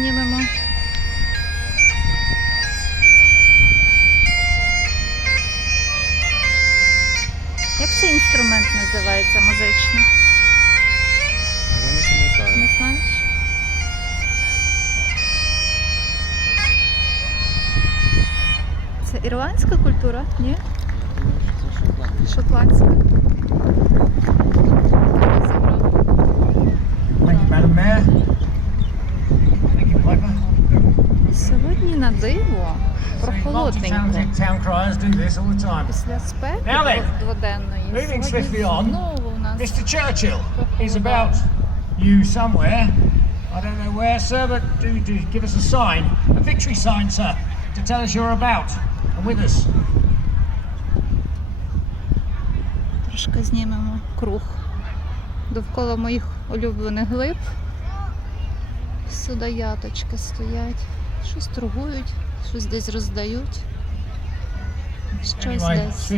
знімемо. Як цей інструмент називається музичний? Я не пам'ятаю. Не знаєш? Це ірландська культура? Ні? Шотландська. Сьогодні на диво прохолодненько. Після спеки дводенної. Сьогодні знову у нас Mr. Churchill is about you somewhere. I don't know where, sir, but do, do give us a sign, a victory sign, sir, to tell us you're about and with us. трошки знімемо круг довкола моїх улюблених глиб. Судояточки стоять, щось торгують, щось десь роздають. Щось десь.